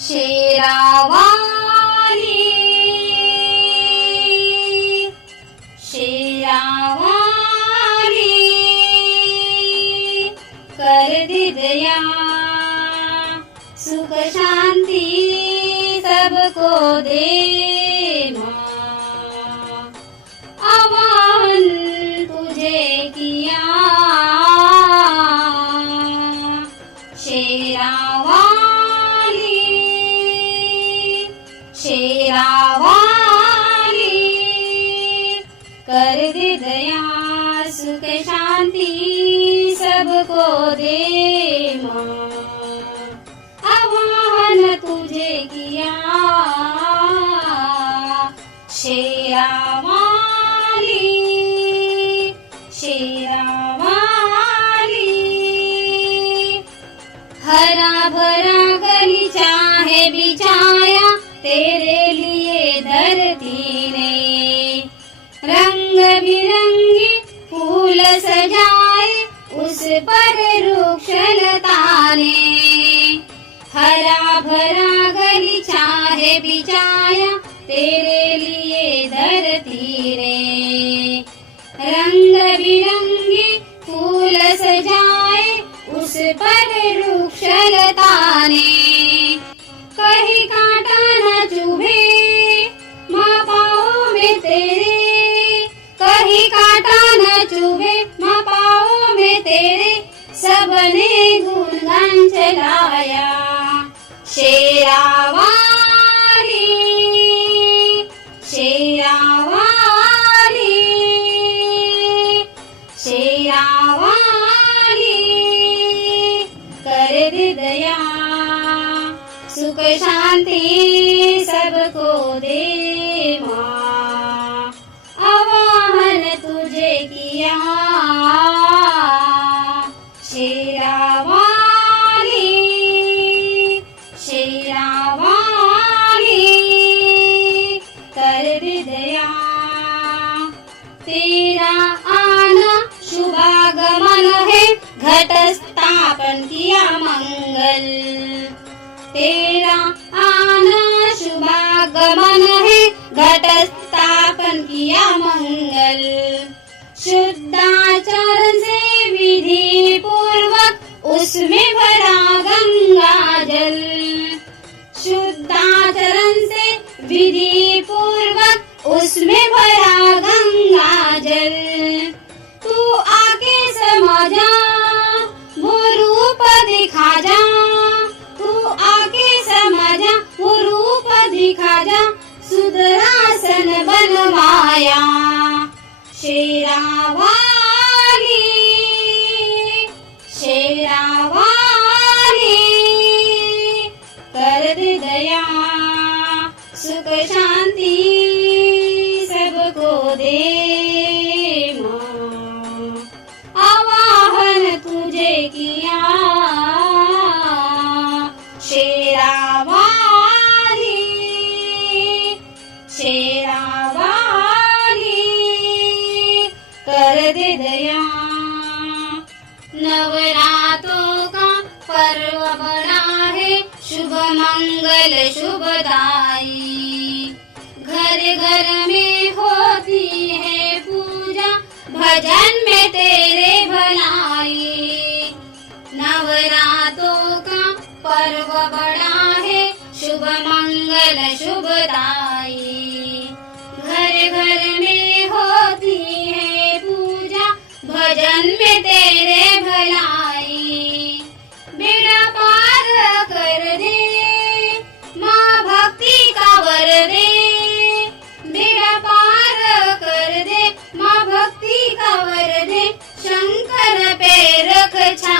शेरावाली. शेरावाली. कर दया. सुख शांति सबको दे. अवा तु श्रेया श्रेया हरा भरा चलाया शेरावाली शेरावाली शेरावाली कर दया। सुख शांति सबको दे। तेरा आना शुभागमन है। घट स्थापन किया मंगल। तेरा आना शुभागमन है। घट स्थापन किया मंगल। शुद्धाचरण से विधि पूर्वक उसमें भरा गंगा जल। शुद्धाचरण से विधि पूर्वक उसमें भरा रूप दिखा जा सुदरासन बनवाया शेरावाली शेरावाली कर दे दया सुख पर्व है शुभ मंगल शुभदाई घर घर में होती है पूजा, भजन में तेरे भलाई। नवरातों का पर्व बड़ा है शुभ मंगल शुभदाई घर घर में होती है पूजा, भजन में तेरे भलाई। Chow.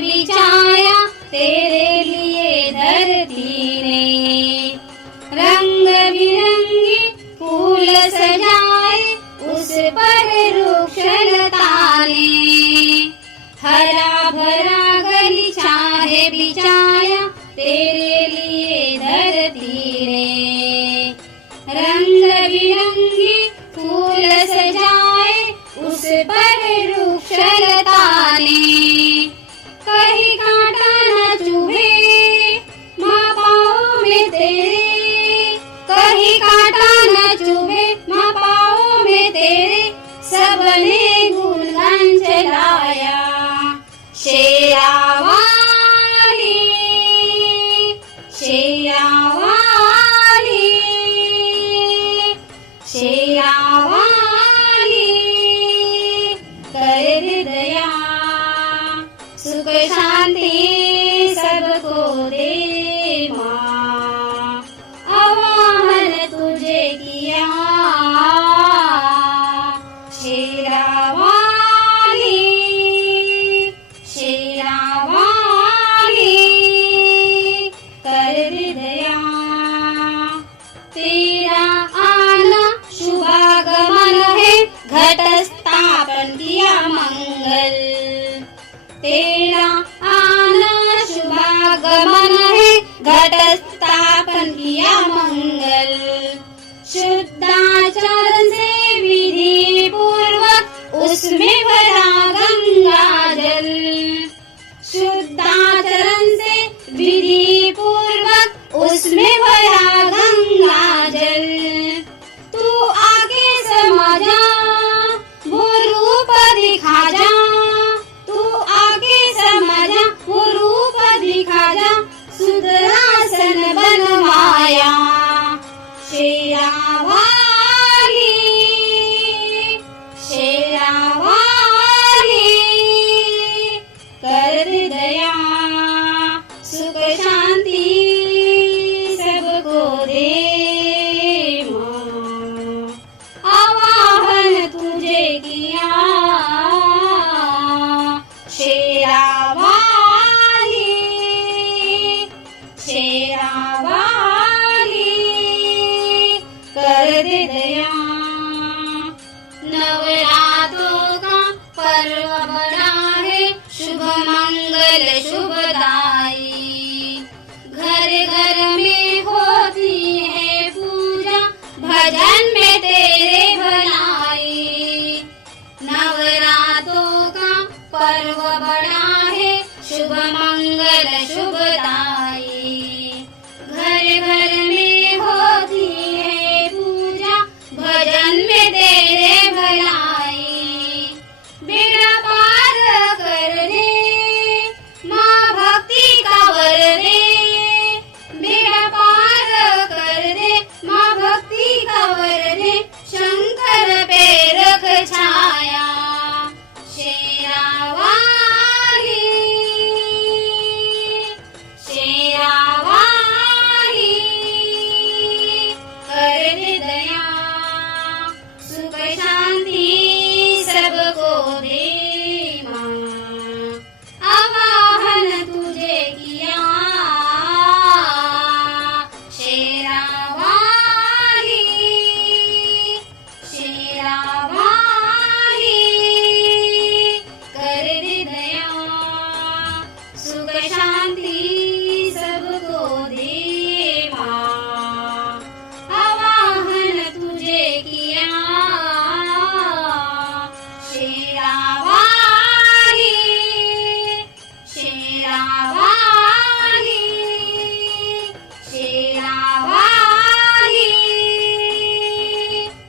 मेली चांद तेरा आना शुभागमन है, घट स्थापन किया मंगल। तेरा आना शुभागमन है, घट स्थापन किया मंगल। शुद्धाचरण से विधि पूर्वक उसमें